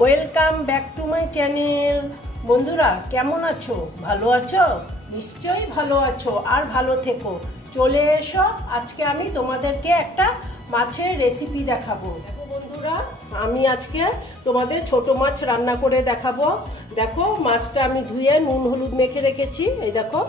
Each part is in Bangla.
Welcome back to my channel বন্ধুরা, কেমন আছো? ভালো আছো? নিশ্চয়ই ভালো আছো আর ভালো থেকো। চলে এসো, আজকে আমি তোমাদেরকে একটা মাছের রেসিপি দেখাবো। বন্ধুরা, আমি আজকে তোমাদের ছোট মাছ রান্না করে দেখাবো। দেখো, মাছটা আমি ধুয়ে নুন, হলুদ মেখে রেখেছি। এই দেখো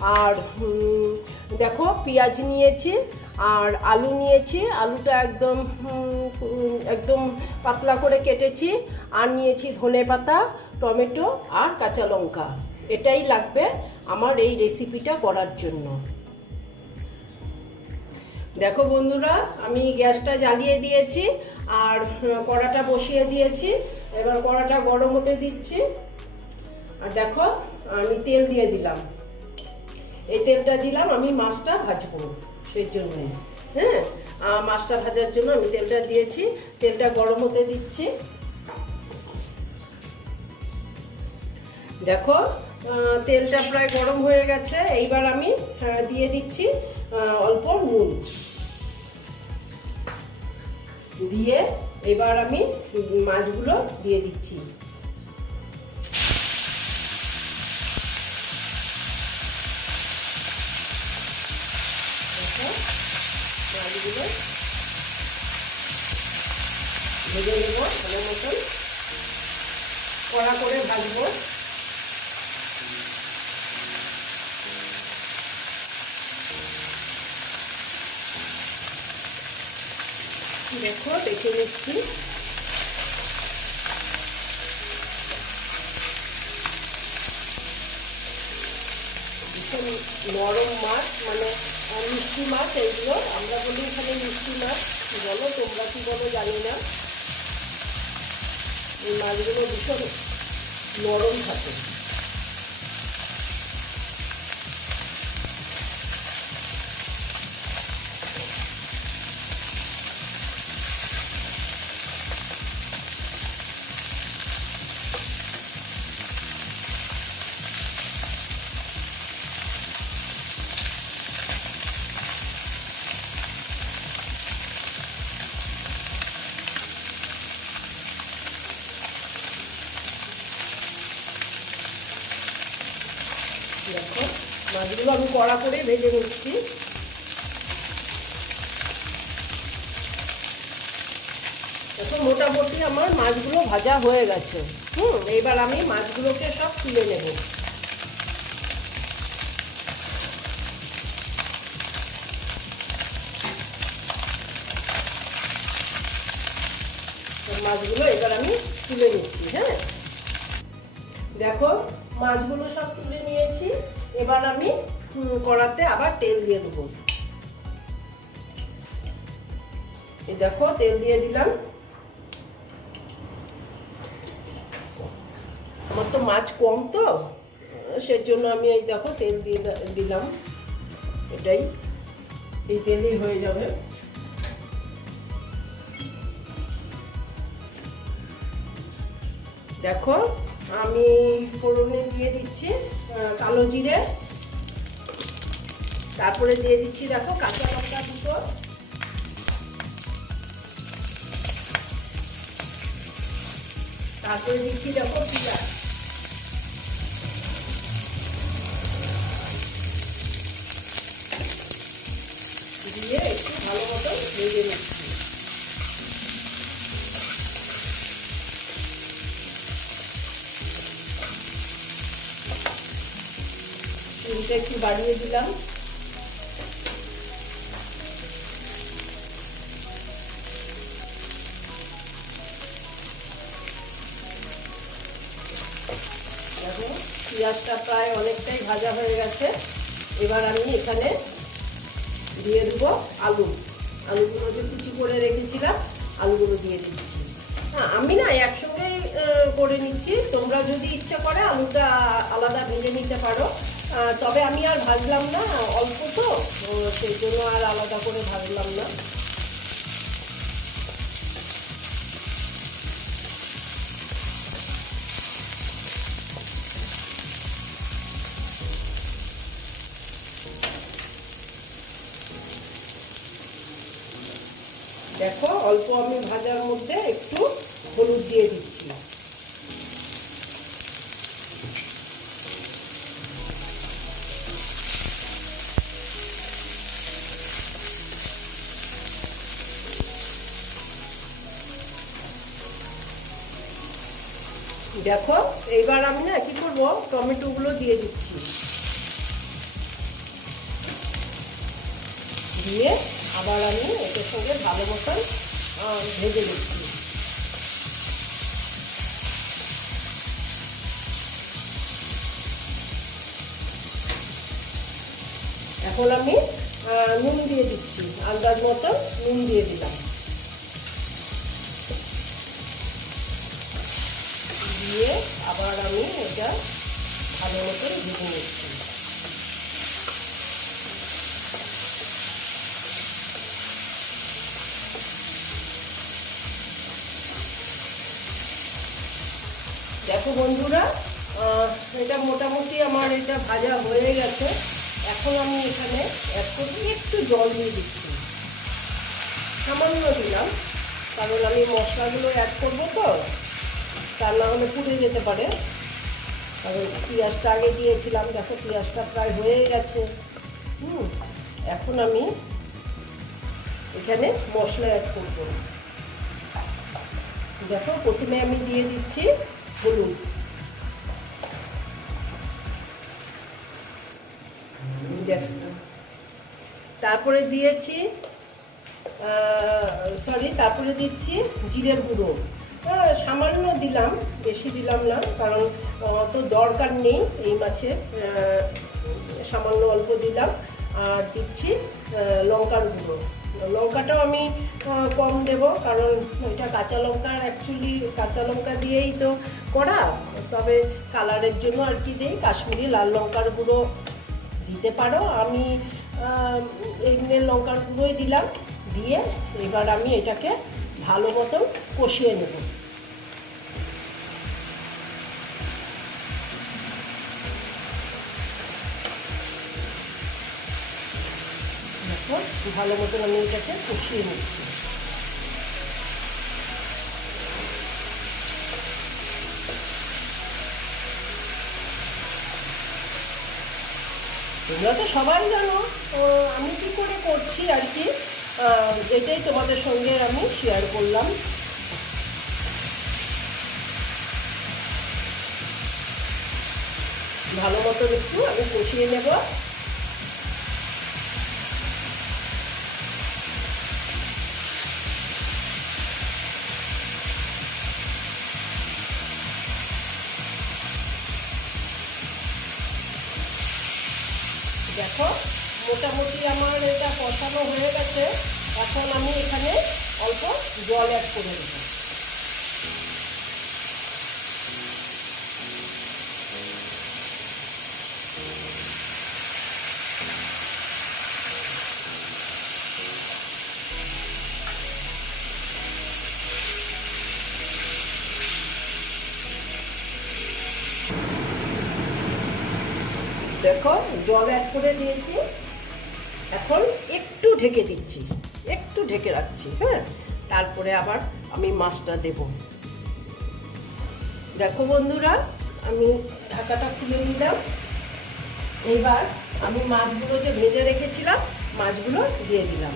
আর দেখো পেঁয়াজ নিয়েছি আর আলু নিয়েছি। আলুটা একদম একদম পাতলা করে কেটেছি। আর নিয়েছি ধনে পাতা, টমেটো আর কাঁচা লঙ্কা। এটাই লাগবে আমার এই রেসিপিটা করার জন্য। দেখো বন্ধুরা, আমি গ্যাসটা জ্বালিয়ে দিয়েছি আর কড়াটা বসিয়ে দিয়েছি। এবার কড়াটা গরম হতে দিচ্ছি। আর দেখো, আমি তেল দিয়ে দিলাম। এই তেলটা দিলাম, আমি মাছটা ভাজবো সেই জন্য। হ্যাঁ? মাছটা ভাজার জন্য আমি তেলটা দিয়েছি, তেলটা গরম হতে দিচ্ছি। দেখো তেলটা প্রায় গরম হয়ে গেছে, এইবার আমি দিয়ে দিচ্ছি অল্প নুন। দিয়ে এবার আমি মাছগুলো দিয়ে দিচ্ছি। মাছগুলো ভেজে নেব ভালো মতন। কড়া করে ভাজবো। দেখো দেখে নিচ্ছি। নরম মাছ মানে আহ, মিষ্টি মাছ এইগুলো আমরা বলি এখানে মিষ্টি মাছ। বলো তোমরা কী বলো জানি না। এই মাছগুলো ভীষণ নরম থাকে দেখো মাছগুলো আমি কড়া করে ভেজে নিচ্ছি। এখন মোটামুটি আমার মাছগুলো ভাজা হয়ে গেছে। হুম এইবার আমি মাছগুলোকে সব তুলে নেব। মাছগুলো এবার আমি তুলে নিচ্ছি হ্যাঁ? দেখো, মাছগুলো সব তুলে নিয়েছি। এবার আমি কড়াতে আবার তেল দিয়ে দেবো। এই দেখো, তেল দিয়ে দিলাম। আমার তো মাছ কম তো সের জন্য আমি এই দেখো, তেল দিয়ে দিলাম। এটাই, এই তেলেই হয়ে যাবে। দেখো, আমি ফোড়নে দিয়ে দিচ্ছি। কালো জিরে। তারপরে দিয়ে দিচ্ছি দেখো কাঁচা লঙ্কা দুটো। তারপরে দিচ্ছি দেখো পেঁয়াজ। দিয়ে একটু ভালো মতো ভেজে নিচ্ছি। চুলটা একটু বাড়িয়ে দিলাম। দেখো, পেঁয়াজটা প্রায় অনেকটাই ভাজা হয়ে গেছে। এবার আমি এখানে দিয়ে দেবো আলু। আলুগুলো যে কুচি করে রেখেছিলাম, আলুগুলো দিয়ে দিচ্ছি। হ্যাঁ আমি না একসঙ্গেই করে নিচ্ছি। তোমরা যদি ইচ্ছা করে আলুটা আলাদা ভেজে নিতে পারো। তবে আমি আর ভাজলাম না, অল্প তো সেই জন্য আর আলাদা করে ভাজলাম না। দেখো, অল্প আমি ভাজার মধ্যে একটু দেখো, এইবার আমি না কি করব? টমেটোগুলো দিয়ে দিচ্ছি। দিয়ে আবার আমি এটার সঙ্গে ভালো মতন ভেজে দিচ্ছি এখন আমি নুন দিয়ে দিচ্ছি। আন্দাজ মতন নুন দিয়ে দিলাম। আমি এটা ভালো মতন ভেজে নিচ্ছি। দেখো বন্ধুরা এটা মোটামুটি আমার এটা ভাজা হয়ে গেছে। এখন আমি এখানে করছি, একটু জল দিয়ে দিচ্ছি। সামান্য দিলাম, কারণ আমি মশলাগুলো অ্যাড করব তো তা না হলে পুড়ে যেতে পারে। কারণ পেঁয়াজটা আগে দিয়েছিলাম, দেখো পেঁয়াজটা প্রায় হয়ে গেছে। হুম, এখন আমি এখানে মশলা অ্যাড করব। দেখো, প্রথমে আমি দিয়ে দিচ্ছি হলুদ। তারপরে দিয়েছি সরি তারপরে দিচ্ছি জিরের গুঁড়ো। সামান্য দিলাম, বেশি দিলাম না, কারণ অত দরকার নেই এই মাছে সামান্য অল্প দিলাম, আর দিচ্ছি লঙ্কার গুঁড়ো। লঙ্কাটাও আমি কম দেব, কারণ এটা কাঁচা লঙ্কার অ্যাকচুয়ালি কাঁচা লঙ্কা দিয়েই তো করা, তবে কালারের জন্য আর কি দিই, কাশ্মীরি লাল লঙ্কার গুঁড়ো দিতে পারো। আমি এমনি লঙ্কার গুঁড়োই দিলাম, দিয়ে এবার আমি এটাকে ভালো মতো কষিয়ে নেব। ভালো মতন আমি এটাকে কষিয়ে নিচ্ছি। তোমরা তো সবাই জানো আমি কি করে করছি আর কি? এটাই তোমাদের সঙ্গে আমি শেয়ার করলাম। ভালো মতন একটু আমি কষিয়ে নেব। মোটামুটি আমার এটা কষানো হয়ে গেছে। এখন আমি এখানে অল্প জল অ্যাড করে দেবো দেখো, জল অ্যাড করে দিয়েছি। এখন একটু ঢেকে দিচ্ছি, একটু ঢেকে রাখছি হ্যাঁ? তারপরে আবার আমি মাছটা দেব। দেখো বন্ধুরা, আমি ঢাকাটা খুলে নিলাম। এবার আমি মাছগুলো যে ভেজে রেখেছিলাম, মাছগুলো দিয়ে দিলাম।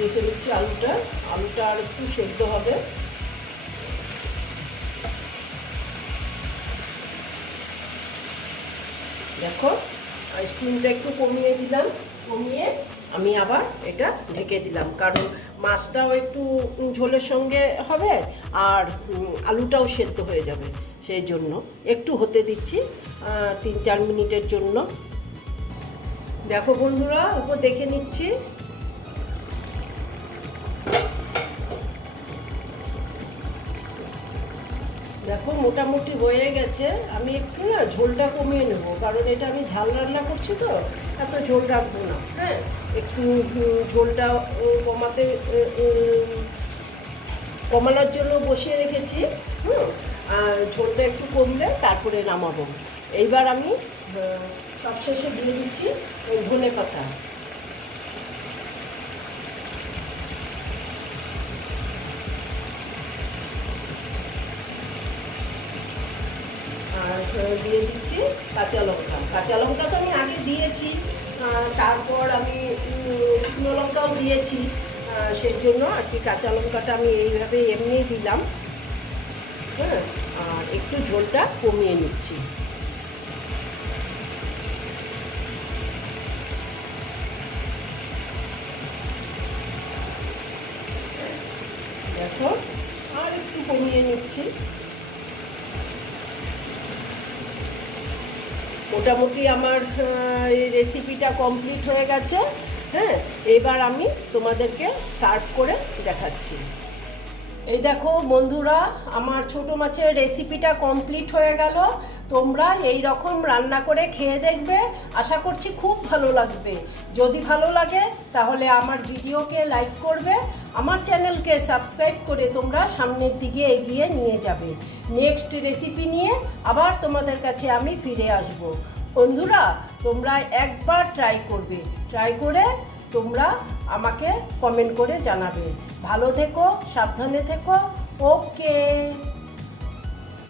দেখে দিচ্ছি আলুটা আলুটা আর একটু সেদ্ধ হবে। দেখো স্টিমটা একটু কমিয়ে দিলাম, কমিয়ে আমি আবার এটা ঢেকে দিলাম। কারণ মাছটাও একটু ঝোলের সঙ্গে হবে আর আলুটাও সেদ্ধ হয়ে যাবে। সেই জন্য একটু হতে দিচ্ছি তিন চার মিনিটের জন্য। দেখো বন্ধুরা ওপর দেখে নিচ্ছি। দেখো, মোটামুটি হয়ে গেছে। আমি একটু না ঝোলটা কমিয়ে নেব, কারণ এটা আমি ঝাল রান্না করছি তো, এত ঝোল রাখব না হ্যাঁ? একটু ঝোলটা কমাতে কমানোর জন্য বসিয়ে রেখেছি, হুম? আর ঝোলটা একটু কমলে তারপরে নামাবো। এইবার আমি সবশেষে দিয়ে দিচ্ছি ধনে পাতা। দিয়ে দিচ্ছি কাঁচা লঙ্কা। কাঁচা লঙ্কা তো আমি আগে দিয়েছি তারপর আমি শুকনো লঙ্কাও দিয়েছি সেই জন্য আর কি কাঁচা লঙ্কাটা আমি এইভাবে এমনি দিলাম। হ্যাঁ আর একটু ঝোলটা কমিয়ে নিচ্ছি। দেখো, আর একটু কমিয়ে নিচ্ছি। মোটামুটি আমার এই রেসিপিটা কমপ্লিট হয়ে গেছে। হ্যাঁ এবার আমি তোমাদেরকে সার্ভ করে দেখাচ্ছি। এই দেখো বন্ধুরা, আমার ছোট মাছের রেসিপিটা কমপ্লিট হয়ে গেল। তোমরা এই রকম রান্না করে খেয়ে দেখবে। আশা করছি খুব ভালো লাগবে। যদি ভালো লাগে, তাহলে আমার ভিডিওকে লাইক করবে। আমার চ্যানেলকে সাবস্ক্রাইব করে তোমরা সামনের দিকে এগিয়ে নিয়ে যাবে। নেক্সট রেসিপি নিয়ে আবার তোমাদের কাছে আমি ফিরে আসব। বন্ধুরা, তোমরা একবার ট্রাই করবে। ট্রাই করে তোমরা আমাকে কমেন্ট করে জানাবে। ভালো থেকো, সাবধানে থেকো। ওকে।